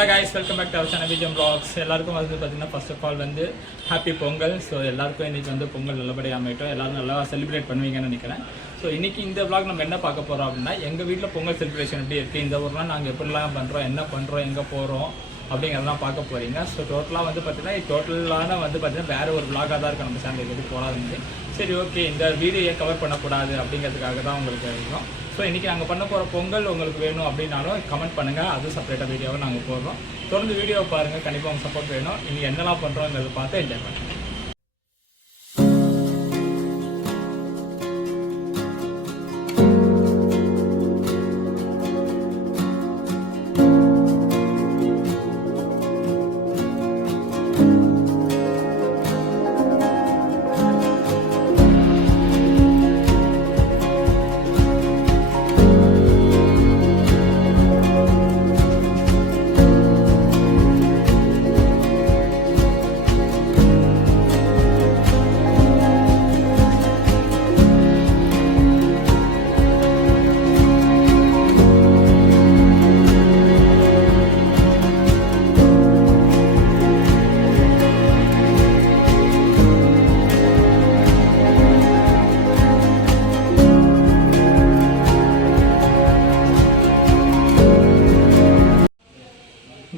Hello guys, welcome back to our channel Vijay Vlogs. எல்லாருக்கும் வந்து பாத்தீங்கன்னா first of all வந்து happy பொங்கல். ஸோ எல்லாருக்கும் இன்னைக்கு வந்து பொங்கல் நல்லபடியாக அமையட்டும். எல்லாரும் நல்லா செலிப்ரேட் பண்ணுவீங்கன்னு நினைக்கிறேன். ஸோ இன்னைக்கு இந்த vlog நம்ம என்ன பார்க்க போறோம் அப்படின்னா எங்கள் வீட்டில் பொங்கல் செலிப்ரேஷன் எப்படி இருக்குது, இந்த ஊர்லாம் நாங்கள் எப்படிலாம் பண்ணுறோம், என்ன பண்ணுறோம், எங்கே போகிறோம் அப்படிங்கிறதெல்லாம் பார்க்க போகிறீங்க. ஸோ டோட்டலாக வந்து பார்த்தீங்கன்னா டோட்டலான வந்து பார்த்தீங்கன்னா வேறு ஒரு vlog-ஆக தான் இருக்கும் நம்ம சேனலுக்கு எது போகாதுன்னு. சரி ஓகே, இந்த வீடியோயை கவர் பண்ணக்கூடாது அப்படிங்கிறதுக்காக தான் உங்களுக்கு இருக்கும். ஸோ இன்றைக்கி நாங்கள் பண்ண போகிற பொங்கல் உங்களுக்கு வேணும் அப்படின்னாலும் கமெண்ட் பண்ணுங்கள், அது செப்பரேட்டாக வீடியோவை நாங்கள் போடுறோம். தொடர்ந்து வீடியோவை பாருங்கள், கண்டிப்பாக உங்கள் சப்போர்ட் வேணும். இன்றைக்கி என்னெல்லாம் பண்ணுறோங்கிறத பார்த்து என்ஜாய் பண்ணுங்கள்.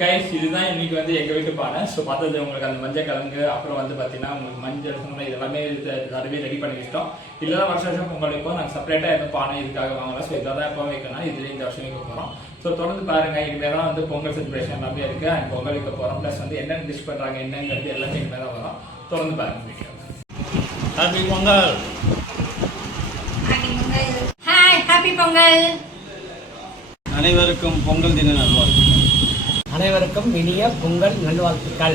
கைஸ், இதுதான் இன்னைக்கு வந்து எங்கள் வீட்டு பானை. ஸோ பார்த்தது உங்களுக்கு அந்த மஞ்சள் கிழங்கு, அப்புறம் வந்து பார்த்தீங்கன்னா உங்களுக்கு மஞ்சள் சொன்னால் இது எல்லாமே அதுவே ரெடி பண்ணி வச்சிட்டோம். இல்லைனா வருஷம் பொங்கல் வைப்போம். நாங்கள் செப்பரேட்டாக எதுவும் பானை இதுக்காக வாங்கலாம். ஸோ இதை தான் எப்போ வைக்கணும், இதுலேயும் இந்த வருஷம் வைக்க போகிறோம். ஸோ தொடர்ந்து பாருங்கள், இனிமேல் தான் வந்து பொங்கல் செலிப்ரேஷன் எல்லாமே இருக்குது. அங்கே பொங்கல் வைக்க போகிறோம். ப்ளஸ் வந்து என்னென்ன டிஷ் பண்ணுறாங்க என்னங்கிறது எல்லாமே இனிமேல் தான் வரும். தொடர்ந்து பாருங்கள் video. Happy Pongal. Hi, happy Pongal. அனைவருக்கும் பொங்கல் தின நல்வாழ்த்துக்கள். அனைவருக்கும் இனிய பொங்கல் நல்வாழ்த்துக்கள்.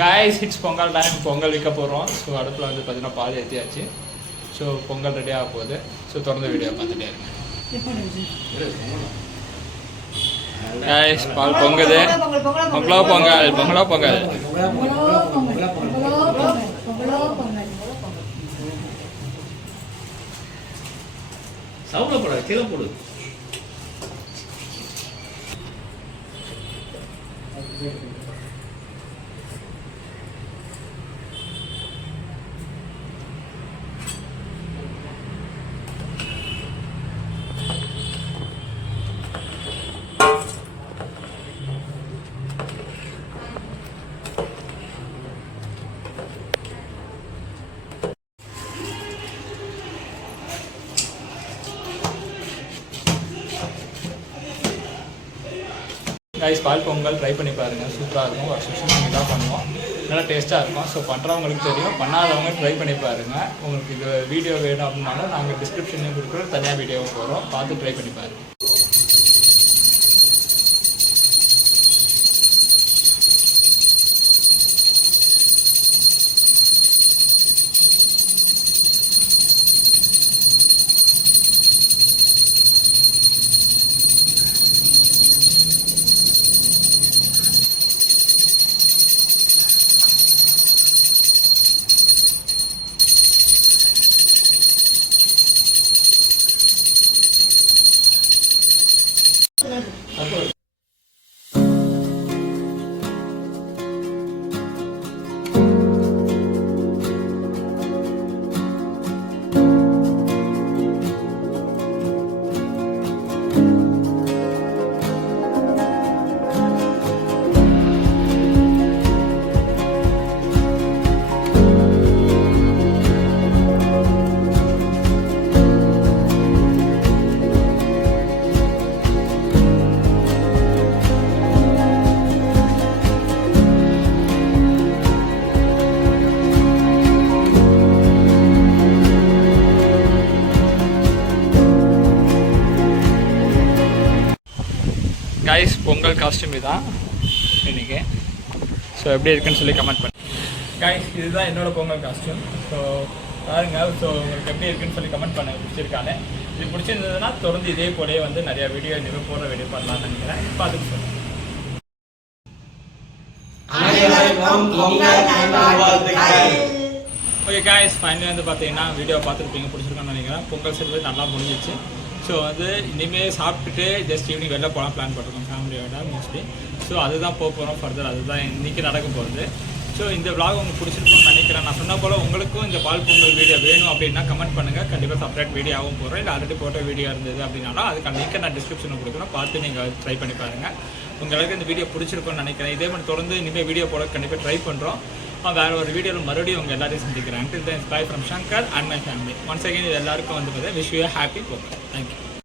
Guys, it's Pongal time. Pongal வைக்க போகிறோம். ஸோ அடுப்பில் வந்து பார்த்தீங்கன்னா பால் ஏற்றியாச்சு. ஸோ பொங்கல் ரெடி ஆக போகுது. ஸோ தொடர்ந்து வீடியோ பார்த்துட்டே இருங்க. காய்ஸ், பால் பொங்குது. பொங்கலோ பொங்கல், பொங்கலோ பொங்கல். சவுண்ட்ல போட கீழே போடு. கைஸ், பால் பொங்கல் ட்ரை பண்ணி பாருங்கள், சூப்பராக இருக்கும். வருஷம் நீங்கள் தான் பண்ணுவோம், நல்லா டேஸ்ட்டாக இருக்கும். ஸோ பண்ணுறவங்களுக்கு தெரியும், பண்ணாதவங்க ட்ரை பண்ணி பாருங்கள். உங்களுக்கு இது வீடியோ வேணும் அப்படின்னாலும் நாங்கள் டிஸ்கிரிப்ஷன்லேயும் கொடுக்குறோம், தனியாக வீடியோவும் போகிறோம், பார்த்து ட்ரை பண்ணி பாருங்கள். கைஸ், பொங்கல் காஸ்டியூம் இதுதான் இன்றைக்கி. ஸோ எப்படி இருக்குன்னு சொல்லி கமெண்ட் பண்ணி. கைஸ், இதுதான் என்னோட பொங்கல் காஸ்டியூம். ஸோ பாருங்கள். ஸோ உங்களுக்கு எப்படி இருக்குன்னு சொல்லி கமெண்ட் பண்ண பிடிச்சிருக்கானே. இது பிடிச்சிருந்ததுன்னா தொடர்ந்து இதே போலேயே வந்து நிறையா வீடியோ இனிமேல் போகிற வீடியோ பண்ணலாம்னு நினைக்கிறேன். பார்த்துட்டு சொல்லுங்கள். ஓகே காய்ஸ், ஃபைனலி வந்து பார்த்தீங்கன்னா வீடியோ பார்த்துருப்பீங்க, பிடிச்சிருக்கோன்னு நினைக்கிறேன். பொங்கல் செலிப்ரேட் நல்லா முடிஞ்சிச்சு. ஸோ வந்து இனிமேல் சாப்பிட்டுட்டு ஜஸ்ட் ஈவினிங் வெளில போகலாம் பிளான் பண்ணிருக்கோம் ஃபேமிலியோட மோஸ்ட்லி. ஸோ அதுதான் போக போகிறோம் ஃபர்தர், அதுதான் இன்றைக்கி நடக்க போகிறது. ஸோ இந்த vlog உங்களுக்கு பிடிச்சிருக்கும்னு நினைக்கிறேன். நான் சொன்ன போல் உங்களுக்கும் இந்த பால் பொங்கல் வீடியோ வேணும் அப்படின்னா கமெண்ட் பண்ணுங்கள். கண்டிப்பாக செப்பரேட் வீடியோவும் போடுறேன். இல்லை ஆல்ரெடி போட்ட வீடியோ இருந்தது அப்படின்னாலும் அதுக்கான லிங்கை நான் டிஸ்கிரிப்ஷனில் கொடுக்குறேன், பார்த்து நீங்கள் ட்ரை பண்ணி பாருங்கள். உங்களுக்கு இந்த வீடியோ பிடிச்சிருக்கும்னு நினைக்கிறேன். இதே மாதிரி தொடர்ந்து இனிமேல் வீடியோ போட கண்டிப்பாக ட்ரை பண்ணுறோம். வேறு ஒரு வீடியோவில் மறுபடியும் உங்கள் எல்லாரையும் சந்திக்கிறேன். Until then, bye from Shankar and my family. Once again இது எல்லாருக்கும் வந்து பார்த்தா wish you happy Pongal. Thank you.